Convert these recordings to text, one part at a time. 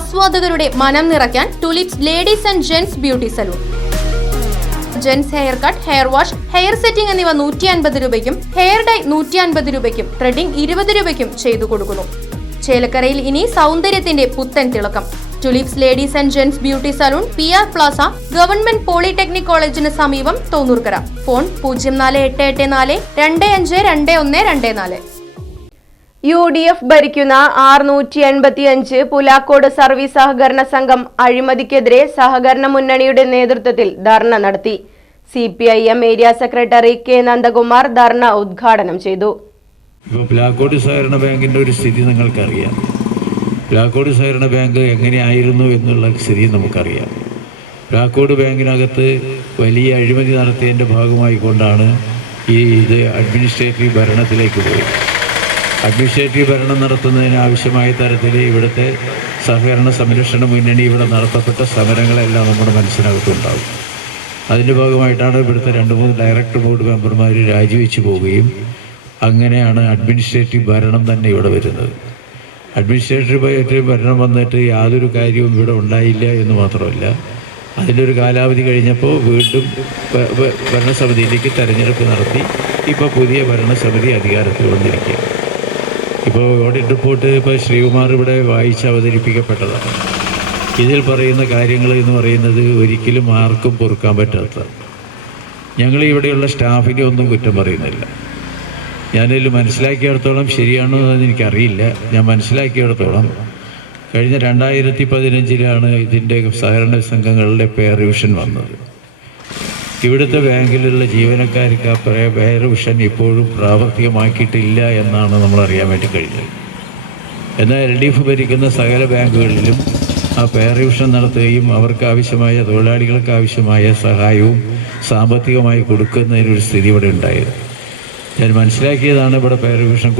ആസ്വാദകരുടെ മനം നിറയ്ക്കാൻ tulips ladies and gents beauty salon. Gents hair cut, hair wash, hair setting എന്നിവ 150 രൂപയ്ക്കും, hair dye 150 രൂപയ്ക്കും, ത്രെഡിംഗ് 20 രൂപയ്ക്കും ചെയ്തു കൊടുക്കുന്നു. ചേലക്കരയിൽ ഇനി സൗന്ദര്യത്തിന്റെ പുത്തൻ തിളക്കം. Tulips ladies and gents beauty salon, PR Plaza, government polytechnic കോളേജിന് സമീപം, തോന്നൂർക്കര. ഫോൺ 04884 252124. UDF ഭരിക്കുന്ന 685 പുലാക്കോട് സർവീസ് സഹകരണ സംഘം അഴിമതിക്കെതിരെ സഹകരണ മുന്നണിയുടെ നേതൃത്വത്തിൽ ധർണ നടത്തി. CPIM area secretary K. Nandakumar dharna ഉദ്ഘാടനം ചെയ്തു. ഇപ്പോൾ പുലാക്കോട് സഹകരണ ബാങ്കിൻ്റെ ഒരു സ്ഥിതി നിങ്ങൾക്കറിയാം. പുലാക്കോട് സഹകരണ ബാങ്ക് എങ്ങനെയായിരുന്നു എന്നുള്ള സ്ഥിതി നമുക്കറിയാം. പുലാക്കോട് ബാങ്കിനകത്ത് വലിയ അഴിമതി നടത്തിയതിൻ്റെ ഭാഗമായിക്കൊണ്ടാണ് ഇത് അഡ്മിനിസ്ട്രേറ്റീവ് ഭരണത്തിലേക്ക് പോയത്. അഡ്മിനിസ്ട്രേറ്റീവ് ഭരണം നടത്തുന്നതിന് ആവശ്യമായ തരത്തിൽ ഇവിടുത്തെ സഹകരണ സംരക്ഷണ മുന്നണി ഇവിടെ നടത്തപ്പെട്ട സമരങ്ങളെല്ലാം നമ്മുടെ മനസ്സിനകത്തുണ്ടാകും. അതിൻ്റെ ഭാഗമായിട്ടാണ് ഇവിടുത്തെ 2-3 ഡയറക്ടർ ബോർഡ് മെമ്പർമാർ രാജിവെച്ച് പോവുകയും അങ്ങനെയാണ് അഡ്മിനിസ്ട്രേറ്റീവ് ഭരണം തന്നെ ഇവിടെ വരുന്നത്. അഡ്മിനിസ്ട്രേറ്റീവ് ഭരണം വന്നിട്ട് യാതൊരു കാര്യവും ഇവിടെ ഉണ്ടായില്ല എന്ന് മാത്രമല്ല, അതിൻ്റെ ഒരു കാലാവധി കഴിഞ്ഞപ്പോൾ വീണ്ടും ഭരണസമിതിയിലേക്ക് തെരഞ്ഞെടുപ്പ് നടത്തി ഇപ്പോൾ പുതിയ ഭരണസമിതി അധികാരത്തിൽ വന്നിരിക്കുക. ഇപ്പോൾ ഓഡിറ്റ് റിപ്പോർട്ട് ശ്രീകുമാർ ഇവിടെ വായിച്ച് അവതരിപ്പിക്കപ്പെട്ടതാണ്. ഇതിൽ പറയുന്ന കാര്യങ്ങൾ എന്ന് പറയുന്നത് ഒരിക്കലും ആർക്കും പൊറുക്കാൻ പറ്റാത്ത. ഞങ്ങൾ ഇവിടെയുള്ള സ്റ്റാഫിനെ ഒന്നും കുറ്റം പറയുന്നില്ല. ഞാനിതിൽ മനസ്സിലാക്കിയിടത്തോളം ശരിയാണോ എന്ന് എനിക്കറിയില്ല. ഞാൻ മനസ്സിലാക്കിയിടത്തോളം കഴിഞ്ഞ 2015 ഇതിൻ്റെ സഹകരണ സംഘങ്ങളുടെ പേ റിവിഷൻ വന്നത്. ഇവിടുത്തെ ബാങ്കിലുള്ള ജീവനക്കാർക്ക് ആ പേ റിവിഷൻ ഇപ്പോഴും പ്രാവർത്തികമാക്കിയിട്ടില്ല എന്നാണ് നമ്മൾ അറിയാൻ വേണ്ടി കഴിഞ്ഞത്. എന്നാൽ LDF ഭരിക്കുന്ന സകല ബാങ്കുകളിലും ആ പേ റിവിഷൻ നടത്തുകയും അവർക്ക് ആവശ്യമായ തൊഴിലാളികൾക്ക് ആവശ്യമായ സഹായവും സാമ്പത്തികമായി കൊടുക്കുന്നതിനൊരു സ്ഥിതി ഇവിടെ ഉണ്ടായത്. ഞാൻ മനസ്സിലാക്കിയതാണ് ഇവിടെ പേ റിവിഷൻ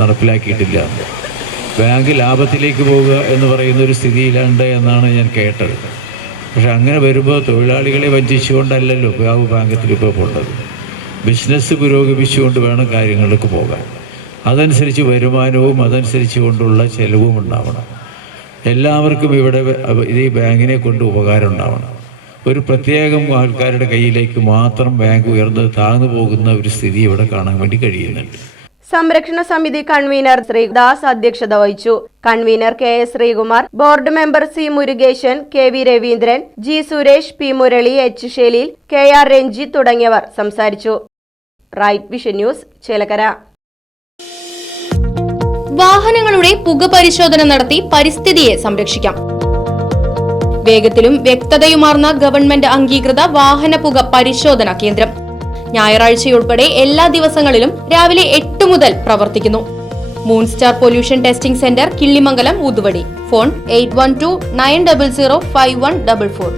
നടപ്പിലാക്കിയിട്ടില്ല. ബാങ്ക് ലാഭത്തിലേക്ക് പോവുക എന്ന് പറയുന്ന ഒരു സ്ഥിതിയിലുണ്ട് എന്നാണ് ഞാൻ കേട്ടത്. പക്ഷെ അങ്ങനെ വരുമ്പോൾ തൊഴിലാളികളെ വഞ്ചിച്ചുകൊണ്ടല്ലല്ലോ ബാങ്കത്തിൽ ഇപ്പോൾ പോകേണ്ടത്. ബിസിനസ് പുരോഗമിച്ചുകൊണ്ട് വേണം കാര്യങ്ങൾക്ക് പോകാൻ. അതനുസരിച്ച് വരുമാനവും അതനുസരിച്ച് കൊണ്ടുള്ള ചെലവും ഉണ്ടാവണം. എല്ലാവർക്കും ഇവിടെ ഈ ബാങ്കിനെ കൊണ്ട് ഉപകാരം ഉണ്ടാവണം. ഒരു പ്രത്യേകം ആൾക്കാരുടെ കയ്യിലേക്ക് മാത്രം ബാങ്ക് ഉയർന്ന് താഴ്ന്നു പോകുന്ന ഒരു സ്ഥിതി ഇവിടെ കാണാൻ വേണ്ടി കഴിയുന്നുണ്ട്. സംരക്ഷണ സമിതി കൺവീനർ ശ്രീദാസ് അധ്യക്ഷത വഹിച്ചു. Convener KS Sreekumar, board member C. Murukesan, KV Raveendran, G. Suresh, P. Murali, H. Sheli, KR Ranjith തുടങ്ങിയവർ സംസാരിച്ചു. Right vision news, Chelakkara. വാഹനങ്ങളുടെ പുക പരിശോധന നടത്തി പരിസ്ഥിതിയെ സംരക്ഷിക്കാം. വേഗത്തിലും വ്യക്തതയുമാർന്ന ഗവൺമെന്റ് അംഗീകൃത വാഹന പുക പരിശോധനാ കേന്ദ്രം ഞായറാഴ്ചയുൾപ്പെടെ എല്ലാ ദിവസങ്ങളിലും രാവിലെ 8 മുതൽ പ്രവർത്തിക്കുന്നു. Moonstar pollution testing centre, Killimangalam, Oothuvadi. Phone 8129005144.